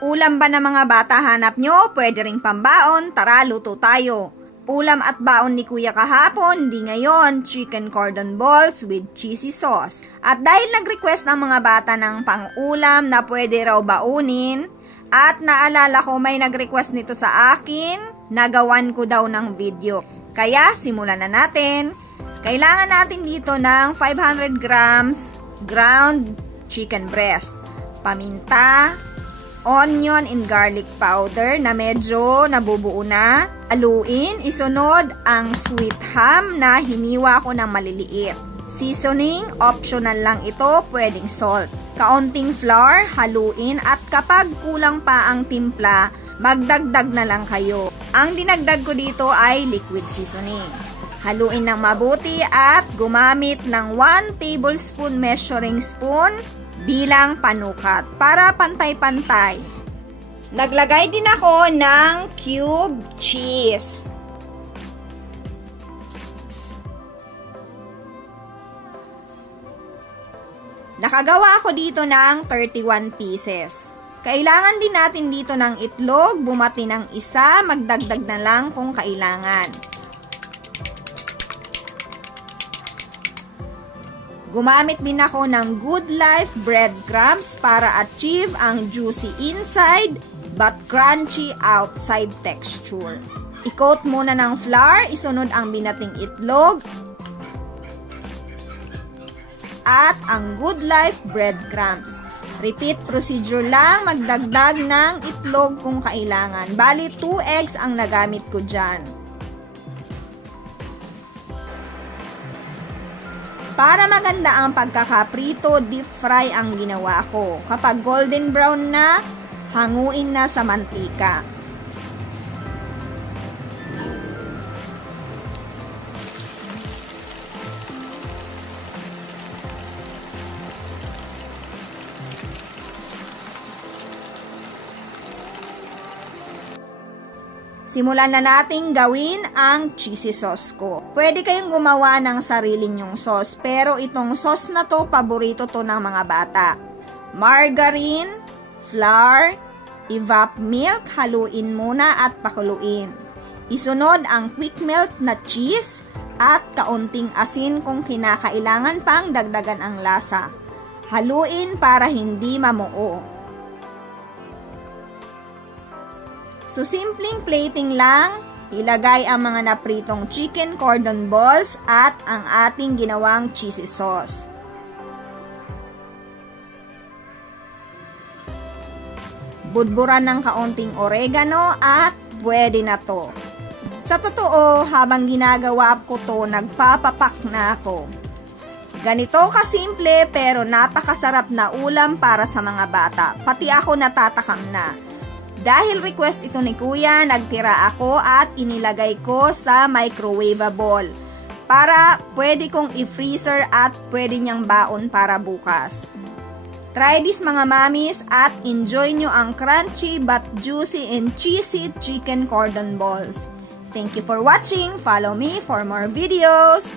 Ulam ba na mga bata hanap nyo? Pwede ring pambaon, tara luto tayo. Ulam at baon ni Kuya kahapon, di ngayon, chicken cordon balls with cheesy sauce. At dahil nag-request ng mga bata ng pang-ulam na pwede raw baunin, at naalala ko may nag-request nito sa akin, nagawan ko daw ng video. Kaya simulan na natin. Kailangan natin dito ng 500 grams ground chicken breast, paminta, onion and garlic powder na medyo nabubuo na. Haluin, isunod ang sweet ham na hiniwa ko ng maliliit. Seasoning, optional lang ito, pwedeng salt. Kaunting flour, haluin at kapag kulang pa ang timpla, magdagdag na lang kayo. Ang dinagdag ko dito ay liquid seasoning. Haluin ng mabuti at gumamit ng 1 tablespoon measuring spoon bilang panukat para pantay-pantay. Naglagay din ako ng cube cheese. Nakagawa ako dito ng 31 pieces. Kailangan din natin dito ng itlog, bumati ng isa, magdagdag na lang kung kailangan. Gumamit din ako ng Good Life breadcrumbs para achieve ang juicy inside but crunchy outside texture. I-coat muna ng flour, isunod ang binating itlog at ang Good Life breadcrumbs. Repeat procedure lang, magdagdag ng itlog kung kailangan. Bali, 2 eggs ang nagamit ko dyan. Para maganda ang pagkakaprito, deep fry ang ginawa ko. Kapag golden brown na, hanguin na sa mantika. Simulan na nating gawin ang cheesy sauce ko. Pwede kayong gumawa ng sarili nyong sauce, pero itong sauce na to, paborito to ng mga bata. Margarine, flour, evap milk, haluin muna at pakuluin. Isunod ang quick melt na cheese at kaunting asin kung kinakailangan pang dagdagan ang lasa. Haluin para hindi mamuo. So, simpleng plating lang, ilagay ang mga napritong chicken cordon balls at ang ating ginawang cheesy sauce. Budburan ng kaunting oregano at pwede na to. Sa totoo, habang ginagawa ko to, nagpapapak na ako. Ganito kasimple pero napakasarap na ulam para sa mga bata. Pati ako natatakam na. Dahil request ito ni Kuya, nagtira ako at inilagay ko sa microwavable para pwede kong i-freezer at pwede niyang baon para bukas. Try this mga mamis at enjoy nyo ang crunchy but juicy and cheesy chicken cordon balls. Thank you for watching. Follow me for more videos.